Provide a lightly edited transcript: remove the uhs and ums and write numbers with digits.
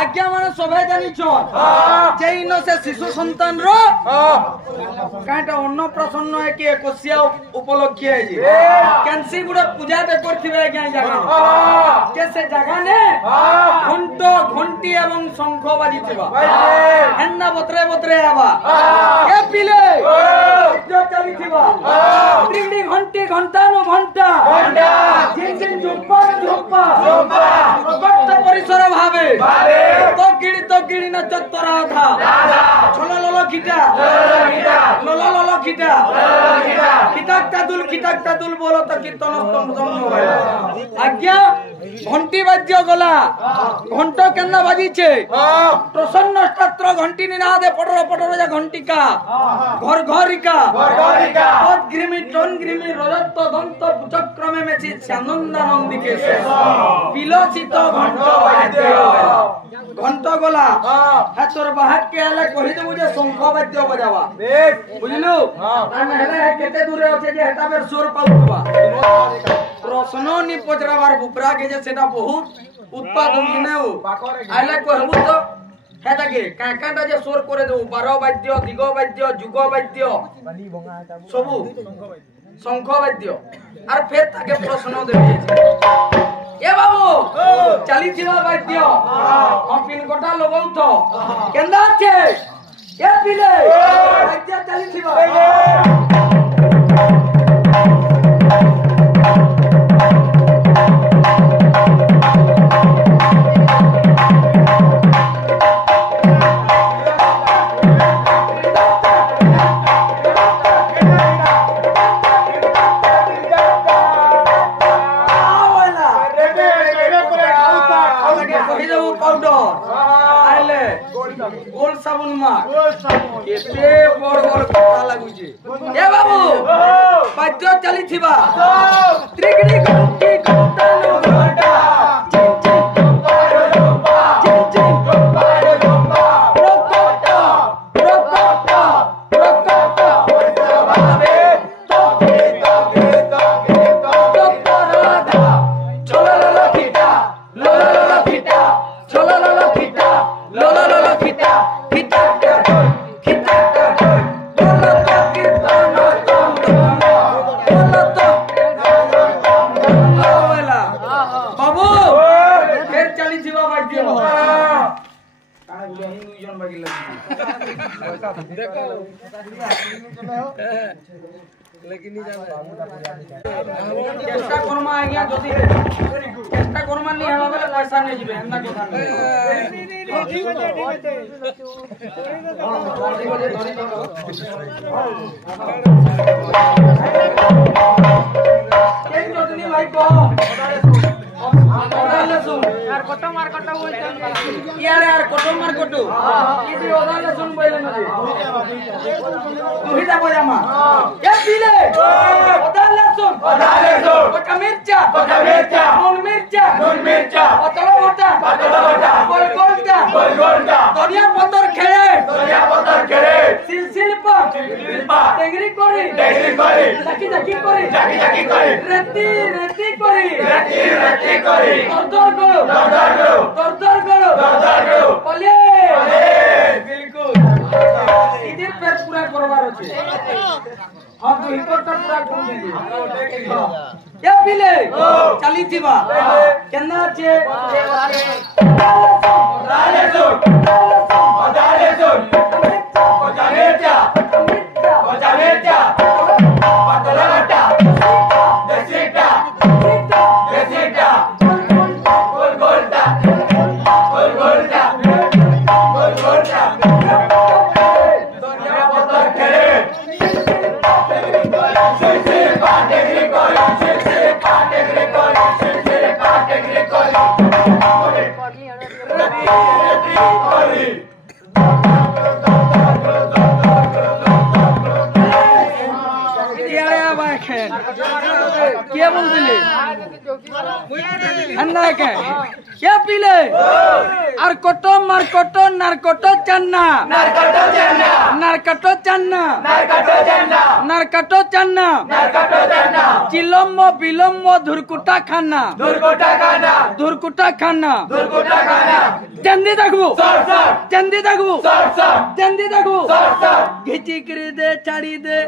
आज्ञा मान सभे जानिछ जेइन से शिशु संतान रो काटा अन्न प्रसन्न है कि कोसिया उपलक्ष्य है जी कैंसी गुडा पूजा ते करथिबे आज्ञा जागा के से जागा ने घंटो घंटी एवं शंख बाजिथिबा हेन्ना बतरे बतरे आबा के पिले जो चलिथिबा टिंडी घंटी घंटा नो घंटा जिन जिन झुप्पा झुप्पा भक्त परिसर भावे तो गिड़ी न चत्तरा था छोला लोलो खिटा लोलो लोलो खिटा खिटाक्ता दुल बोलो तो कीर्तन आज्ञा घंटी बाज्य गला घंट केन्ना बाजिছে प्रसन्न शास्त्र घंटी निनादे पटरो पटरो जा घंटिका घर घरिका ग्रिमी टन ग्रिमी रजत दंत पुचक्रमे में आनंदानंदिके विलसित घंट गला तोर बाहर के आले कहि देबु जे शंख वाद्य बजावा बुझलु हम हेले केते दूरे अछि जे हेता बेर सुर पाउतबा प्रश्न नि पचराबार बुपरा के जे सेटा बहुत उत्पादन नेउ आले कहबु तो हेता के काकाटा जे सुर करे देबु 12 वाद्य दिग वाद्य जुग वाद्य सबु शंख वाद्य आर फेर ताके प्रश्न देबे ए बाबू चली छिवा वाद्य हम पिन कोटा लगाउ तो केंदा छे ए पिले वाद्य चली छिवा गोल साबुन मार केते बड़ बड़ कथा लागुचे ए बाबू बाद्य चली थिबा त्रिगड़ी घंटी घंटा नो घंटा चिन चिन टोपारो टोपा चिन चिन टोपारो टोपा रोकोटा रोकोटा रोकोटा भावे तो राधा चलो लो खिटा लो खिटा चलो लो खिटा लो खिटा खिटा खिटा बोलो तो कीर्तन बोलो तो बोला बाबू फिर चली जीवा बाजी हो काना गुले हम दुई जन बागी लगी देखो लेकिन नहीं जाना चेष्टा करमा आ गया जदी चेष्टा करमा नहीं हवा बेले पैसा नहीं जिबे एंदा कथा नहीं ठीक है केन जदनी भाई को ओदाले सुन यार कटो मार कटो बोल यार मार कटो इदी ओदाले सुन बोले नदी तू ही जा बोजामा ये पीले ओदाले सुन पका मिर्चा नून मिर्चा पतला मोटा गोल गोलटा धनिया पत्तर खेले सिलसिल पर टेंगरी कोरी जाकी कोरी रेती कोरी दर करो पले बिल्कुल इधर पेट पूरा करवार अछि हम तो हिपरटा पूरा कर दीजिए या पिले चली थीबा केना छे ओदाले सुन पतलाटा देसीटा गोलगोलटा दुनिया पत्थर खेले सिलसिल पाटेगरी क्या बोलते अन्ना के क्या पीले और कोटो मारकोटो नारकोटो चन्ना नारकटो चन्ना चिलम्बो बिलम्बो धुरकुटा खाना चंदी देखबू चंदी देखबू चंदी देखबू घिची कर दे छाड़ी दे